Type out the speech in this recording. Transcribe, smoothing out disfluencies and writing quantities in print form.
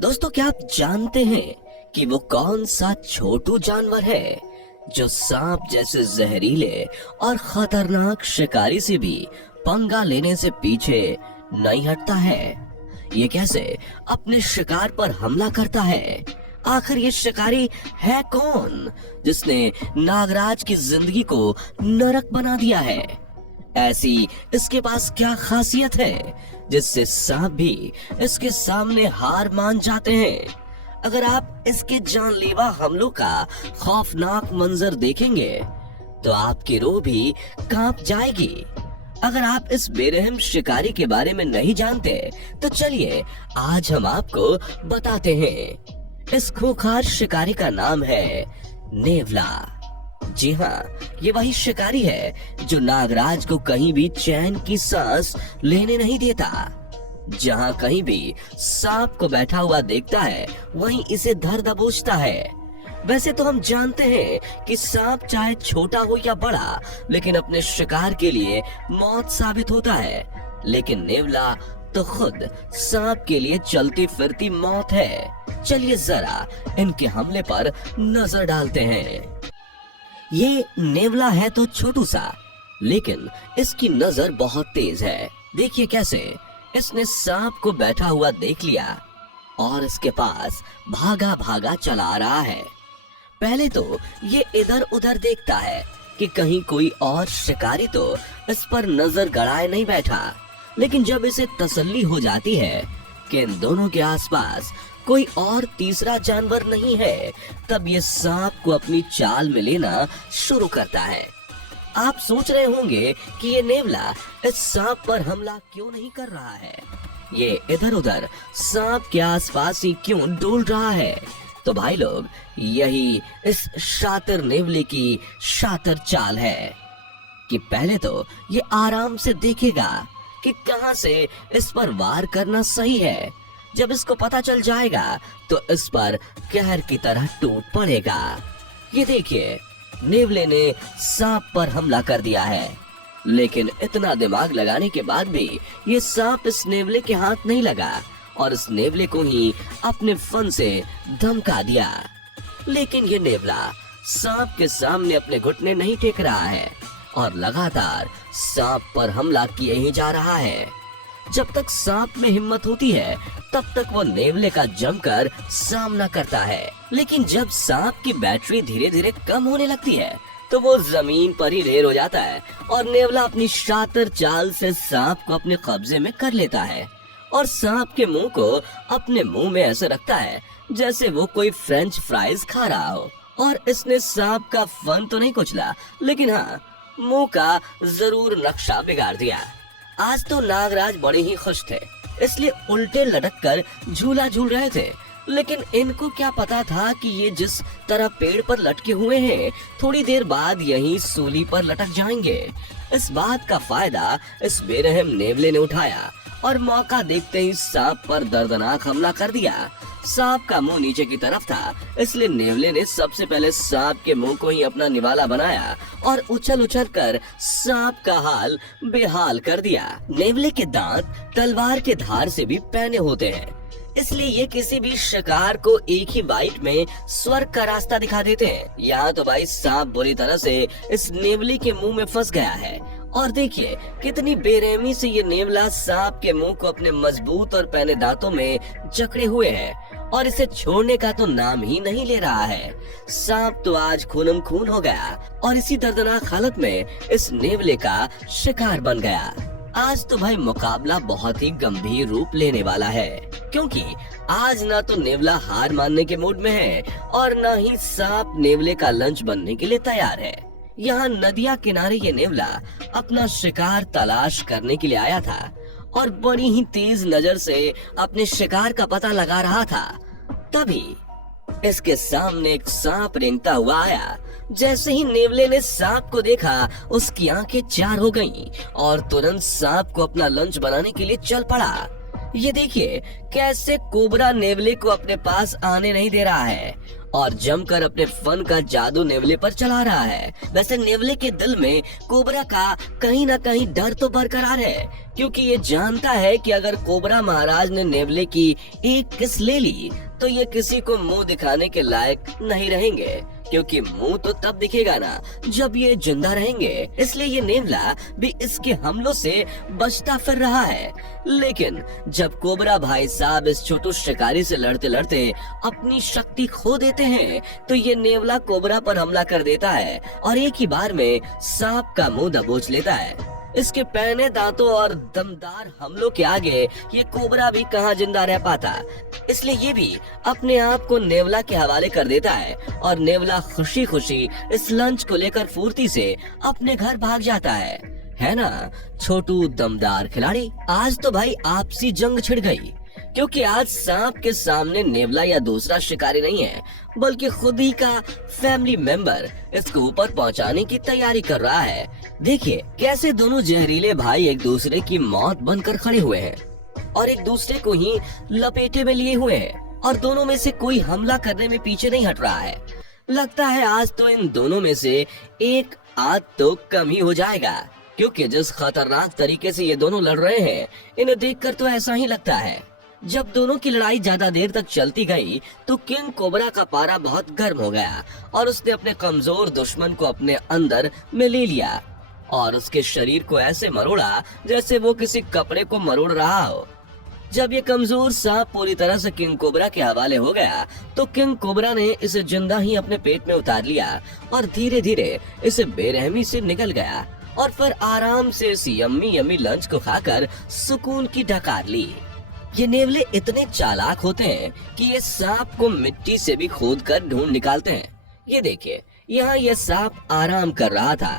दोस्तों, क्या आप जानते हैं कि वो कौन सा छोटू जानवर है जो सांप जैसे जहरीले और खतरनाक शिकारी से भी पंगा लेने से पीछे नहीं हटता है? ये कैसे अपने शिकार पर हमला करता है? आखिर ये शिकारी है कौन जिसने नागराज की जिंदगी को नरक बना दिया है? ऐसी इसके पास क्या खासियत है जिससे सांप भी इसके सामने हार मान जाते हैं? अगर आप इसके जानलेवा हमलों का खौफनाक मंजर देखेंगे तो आपकी रूह भी कांप जाएगी। अगर आप इस बेरहम शिकारी के बारे में नहीं जानते तो चलिए आज हम आपको बताते हैं। इस खूंखार शिकारी का नाम है नेवला। जी हाँ, ये वही शिकारी है जो नागराज को कहीं भी चैन की सांस लेने नहीं देता। जहाँ कहीं भी सांप को बैठा हुआ देखता है वहीं इसे धर दबोचता है। वैसे तो हम जानते हैं कि सांप चाहे छोटा हो या बड़ा, लेकिन अपने शिकार के लिए मौत साबित होता है। लेकिन नेवला तो खुद सांप के लिए चलती फिरती मौत है। चलिए जरा इनके हमले पर नजर डालते हैं। ये नेवला है तो छोटू सा, लेकिन इसकी नजर बहुत तेज है। देखिए कैसे इसने सांप को बैठा हुआ देख लिया और इसके पास भागा भागा चला आ रहा है। पहले तो ये इधर उधर देखता है कि कहीं कोई और शिकारी तो इस पर नजर गड़ाए नहीं बैठा, लेकिन जब इसे तसल्ली हो जाती है कि इन दोनों के आसपास कोई और तीसरा जानवर नहीं है, तब ये सांप को अपनी चाल में लेना शुरू करता है। आप सोच रहे होंगे कि ये नेवला इस सांप पर हमला क्यों नहीं कर रहा है? ये इधर उधर सांप के आसपास ही क्यों डोल रहा है? तो भाई लोग, यही इस शातिर नेवले की शातिर चाल है कि पहले तो ये आराम से देखेगा कि कहां से इस पर वार करना सही है। जब इसको पता चल जाएगा तो इस पर कहर की तरह टूट पड़ेगा। ये देखिए, नेवले ने सांप पर हमला कर दिया है, लेकिन इतना दिमाग लगाने के बाद भी ये सांप इस नेवले के हाथ नहीं लगा और इस नेवले को ही अपने फन से धमका दिया। लेकिन ये नेवला सांप के सामने अपने घुटने नहीं टेक रहा है और लगातार सांप पर हमला किए ही जा रहा है। जब तक सांप में हिम्मत होती है तब तक वो नेवले का जमकर सामना करता है। लेकिन जब सांप की बैटरी धीरे धीरे कम होने लगती है तो वो जमीन पर ही ढेर हो जाता है और नेवला अपनी शातिर चाल से सांप को अपने कब्जे में कर लेता है और सांप के मुंह को अपने मुंह में ऐसे रखता है जैसे वो कोई फ्रेंच फ्राइज खा रहा हो। और इसने सांप का फन तो नहीं कुचला, लेकिन हाँ, मुंह का जरूर नक्शा बिगाड़ दिया। आज तो नागराज बड़े ही खुश थे, इसलिए उल्टे लटक कर झूला झूल रहे थे। लेकिन इनको क्या पता था कि ये जिस तरह पेड़ पर लटके हुए हैं, थोड़ी देर बाद यहीं सूली पर लटक जाएंगे। इस बात का फायदा इस बेरहम नेवले ने उठाया और मौका देखते ही सांप पर दर्दनाक हमला कर दिया। सांप का मुंह नीचे की तरफ था, इसलिए नेवले ने सबसे पहले सांप के मुंह को ही अपना निवाला बनाया और उछल उछल कर सांप का हाल बेहाल कर दिया। नेवले के दांत तलवार के धार से भी पैने होते हैं, इसलिए ये किसी भी शिकार को एक ही बाइट में स्वर्ग का रास्ता दिखा देते हैं। यहाँ तो भाई सांप बुरी तरह से इस नेवले के मुंह में फंस गया है और देखिए कितनी बेरहमी से ये नेवला सांप के मुंह को अपने मजबूत और पैने दांतों में जकड़े हुए है और इसे छोड़ने का तो नाम ही नहीं ले रहा है। सांप तो आज खूनम खून हो गया और इसी दर्दनाक हालत में इस नेवले का शिकार बन गया। आज तो भाई मुकाबला बहुत ही गंभीर रूप लेने वाला है, क्योंकि आज ना तो नेवला हार मानने के मूड में है और ना ही सांप नेवले का लंच बनने के लिए तैयार है। यहाँ नदिया किनारे ये नेवला अपना शिकार तलाश करने के लिए आया था और बड़ी ही तेज नजर से अपने शिकार का पता लगा रहा था। तभी इसके सामने एक सांप रेंगता हुआ आया। जैसे ही नेवले ने सांप को देखा, उसकी आंखें चार हो गईं और तुरंत सांप को अपना लंच बनाने के लिए चल पड़ा। ये देखिए कैसे कोबरा नेवले को अपने पास आने नहीं दे रहा है और जमकर अपने फन का जादू नेवले पर चला रहा है। वैसे नेवले के दिल में कोबरा का कहीं ना कहीं डर तो बरकरार है, क्योंकि ये जानता है कि अगर कोबरा महाराज ने नेवले की एक किस ले ली तो ये किसी को मुंह दिखाने के लायक नहीं रहेंगे, क्योंकि मुंह तो तब दिखेगा ना जब ये जिंदा रहेंगे। इसलिए ये नेवला भी इसके हमलों से बचता फिर रहा है। लेकिन जब कोबरा भाई साहब इस छोटू शिकारी से लड़ते लड़ते अपनी शक्ति खो देते हैं तो ये नेवला कोबरा पर हमला कर देता है और एक ही बार में सांप का मुंह दबोच लेता है। इसके पैने दांतों और दमदार हमलों के आगे ये कोबरा भी कहां जिंदा रह पाता, इसलिए ये भी अपने आप को नेवला के हवाले कर देता है और नेवला खुशी खुशी इस लंच को लेकर फुर्ती से अपने घर भाग जाता है ना छोटू दमदार खिलाड़ी। आज तो भाई आपसी जंग छिड़ गई, क्योंकि आज सांप के सामने नेवला या दूसरा शिकारी नहीं है, बल्कि खुद ही का फैमिली मेंबर इसको ऊपर पहुंचाने की तैयारी कर रहा है। देखिए कैसे दोनों जहरीले भाई एक दूसरे की मौत बनकर खड़े हुए हैं और एक दूसरे को ही लपेटे में लिए हुए हैं और दोनों में से कोई हमला करने में पीछे नहीं हट रहा है। लगता है आज तो इन दोनों में से एक आध तो कम ही हो जाएगा, क्योंकि जिस खतरनाक तरीके से ये दोनों लड़ रहे हैं इन्हें देखकर तो ऐसा ही लगता है। जब दोनों की लड़ाई ज्यादा देर तक चलती गई तो किंग कोबरा का पारा बहुत गर्म हो गया और उसने अपने कमजोर दुश्मन को अपने अंदर में ले लिया और उसके शरीर को ऐसे मरोड़ा जैसे वो किसी कपड़े को मरोड़ रहा हो। जब ये कमजोर सांप पूरी तरह से किंग कोबरा के हवाले हो गया तो किंग कोबरा ने इसे जिंदा ही अपने पेट में उतार लिया और धीरे धीरे इसे बेरहमी से निकल गया और फिर आराम से इस यम्मी यम्मी लंच को खाकर सुकून की डकार ली। ये नेवले इतने चालाक होते हैं कि ये सांप को मिट्टी से भी खोद कर ढूंढ निकालते हैं। ये देखिए यहाँ ये सांप आराम कर रहा था